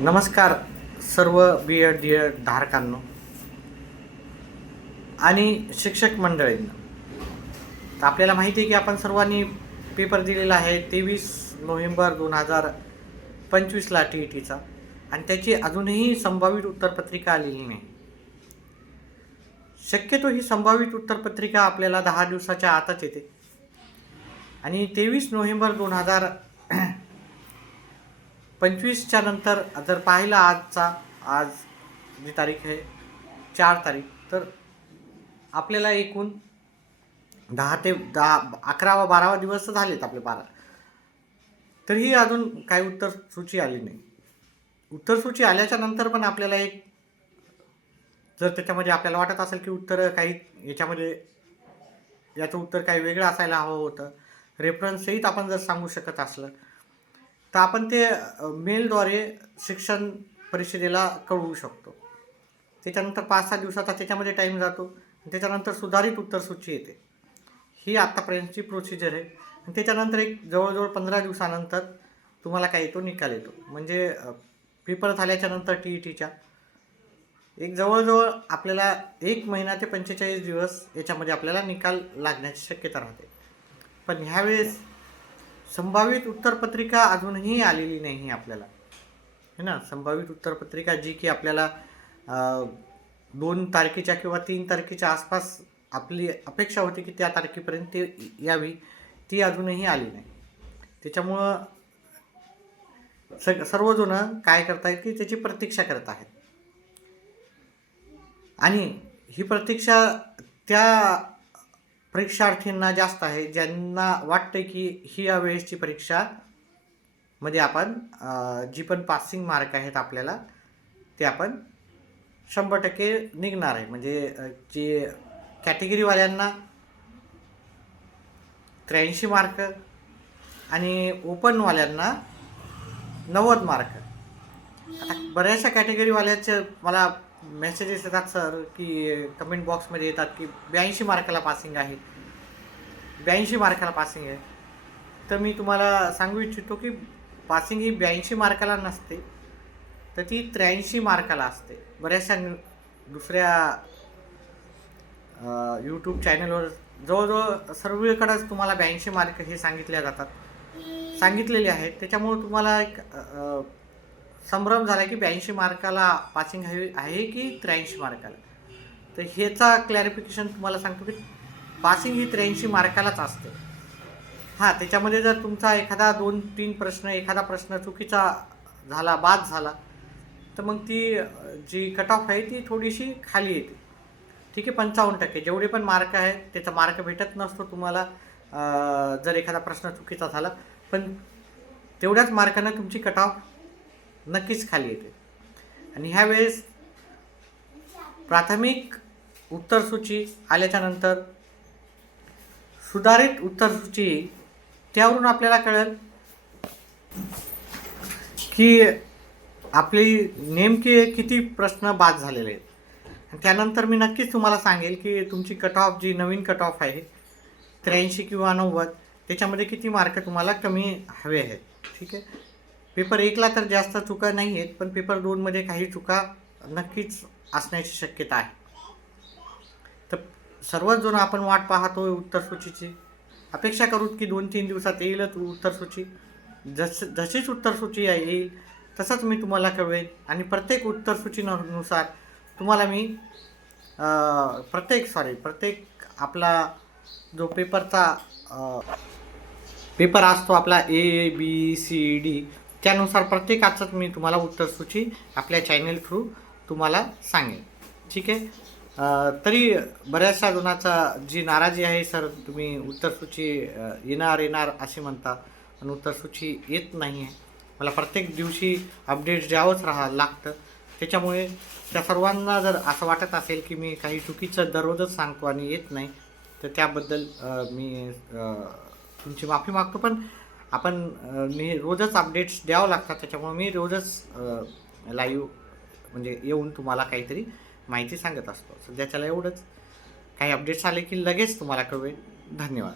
नमस्कार सर्व B Ed धारकांनो आणि शिक्षक मंडळींना. तर आपल्याला माहिती आहे की आपण सर्वांनी पेपर दिलेला आहे 23 नोव्हेंबर 2025ला TETचा, आणि त्याची अजूनही संभावित उत्तरपत्रिका आलेली नाही. शक्यतो ही संभावित उत्तरपत्रिका आपल्याला 10 दिवसाच्या आतच येते. आणि 23 नोव्हेंबर 2025च्या नंतर जर पाहिलं आज जी तारीख आहे 4 तारीख, तर आपल्याला एकूण 10 ते 11 व 12 दिवस झालेत आपले 12. तरीही अजून काही उत्तरसूची आली नाही. उत्तरसूची आल्याच्या नंतर पण आपल्याला एक, जर त्याच्यामध्ये आपल्याला वाटत असेल की उत्तर काही याचं उत्तर काही वेगळं असायला हवं होतं, रेफरन्स सहित आपण जर सांगू शकत असलं, तर आपण ते मेलद्वारे शिक्षण परिषदेला कळवू शकतो. त्याच्यानंतर 5-6 दिवसाचा त्याच्यामध्ये टाईम जातो. त्याच्यानंतर सुधारित उत्तरसूची येते. ही आत्तापर्यंतची प्रोसिजर आहे. आणि त्याच्यानंतर एक जवळजवळ 15 दिवसानंतर तुम्हाला काय येतो, निकाल येतो. म्हणजे पेपर झाल्याच्यानंतर TETच्या एक जवळजवळ आपल्याला 1 महिना ते 45 दिवस याच्यामध्ये आपल्याला निकाल लागण्याची शक्यता राहते. पण ह्यावेळेस संभावित उत्तरपत्रिका अजूनही आलेली नाही आपल्याला, है ना. संभावित उत्तरपत्रिका जी की आपल्याला 2 तारखेच्या किंवा 3 तारखेच्या आसपास आपली अपेक्षा होती की त्या तारखेपर्यंत यावी, ती अजूनही आली नाही. त्याच्यामुळं सर्वजण काय करतायत की त्याची प्रतीक्षा करत आहेत. आणि ही प्रतीक्षा त्या परीक्षार्थींना जास्त आहे ज्यांना वाटतं की ही यावेळेसची परीक्षा मध्ये आपण जी पण पासिंग मार्क आहेत आपल्याला ते आपण 100% निघणार आहे. म्हणजे जे कॅटेगरीवाल्यांना 83 मार्क आणि ओपनवाल्यांना 90 मार्क. आता बऱ्याचशा कॅटेगरीवाल्याचे मला मेसेजेस येतात सर, की कमेंट बॉक्समध्ये येतात की 82 मार्काला पासिंग आहे, 82 मार्काला पासिंग आहे. तर मी तुम्हाला सांगू इच्छितो की पासिंग ही 82 मार्काला नसते, तर ती 83 मार्काला असते. बऱ्याचशा दुसऱ्या यूट्यूब चॅनलवर जवळजवळ सर्वीकडेच तुम्हाला 82 मार्क हे सांगितलेले आहेत. त्याच्यामुळे तुम्हाला एक संभ्रम झाला की 82 मार्काला पासिंग आहे की 83 मार्काला. तर ह्याचा क्लॅरिफिकेशन तुम्हाला सांगतो की पासिंग ही 83 मार्कालाच असते. हां, त्याच्यामध्ये जर तुमचा एखादा 2-3 प्रश्न, एखादा प्रश्न चुकीचा झाला, बाद झाला, तर मग ती जी कट ऑफ आहे ती थोडीशी खाली येते. ठीक आहे, 55% जेवढे पण मार्क आहेत त्याचा मार्क भेटत नसतो तुम्हाला जर एखादा प्रश्न चुकीचा झाला, पण तेवढ्याच मार्कानं तुमची कट ऑफ नक्कीच खाली येते. आणि ह्यावेळेस प्राथमिक उत्तरसूची आल्याच्यानंतर सुधारित उत्तरसूची, त्यावरून आपल्याला कळेल की आपली नेमके किती प्रश्न बाद झालेले आहेत. त्यानंतर मी नक्कीच तुम्हाला सांगेल की तुमची कट ऑफ, जी नवीन कट ऑफ आहे 83 किंवा 90, त्याच्यामध्ये किती मार्क तुम्हाला कमी हवे आहेत. ठीक आहे. पेपर 1ला तर जास्त चुका नाही आहेत, पण पेपर 2मध्ये काही चुका नक्कीच असण्याची शक्यता आहे. तर सर्वच जण आपण वाट पाहतो उत्तरसूचीची. अपेक्षा करू की 2-3 दिवसात येईलच उत्तरसूची. जशीच उत्तरसूची येईल तसंच मी तुम्हाला कळवेन. आणि प्रत्येक उत्तरसूचीनुसार तुम्हाला मी प्रत्येक आपला जो पेपर असतो आपला ABCD, त्यानुसार प्रत्येकाचंच मी तुम्हाला उत्तरसूची आपल्या चॅनल थ्रू तुम्हाला सांगेन. ठीक आहे. तरी बऱ्याचशा जणांचा जी नाराजी आहे, सर तुम्ही उत्तरसूची येणार असे म्हणता, पण उत्तरसूची येत नाही आहे. मला प्रत्येक दिवशी अपडेट्स द्यावंच लागतं. त्याच्यामुळे त्या सर्वांना जर असं वाटत असेल की मी काही चुकीचं दररोजच सांगतो आणि येत नाही, तर त्याबद्दल मी तुमची माफी मागतो. पण मी रोजच अपडेट्स द्यावं लागतात, त्याच्यामुळे मी रोजच लाईव्ह म्हणजे येऊन तुम्हाला काहीतरी माहिती सांगत असतो. सध्याच्याला एवढंच. काही अपडेट्स आले की लगेच तुम्हाला कळवेल. धन्यवाद.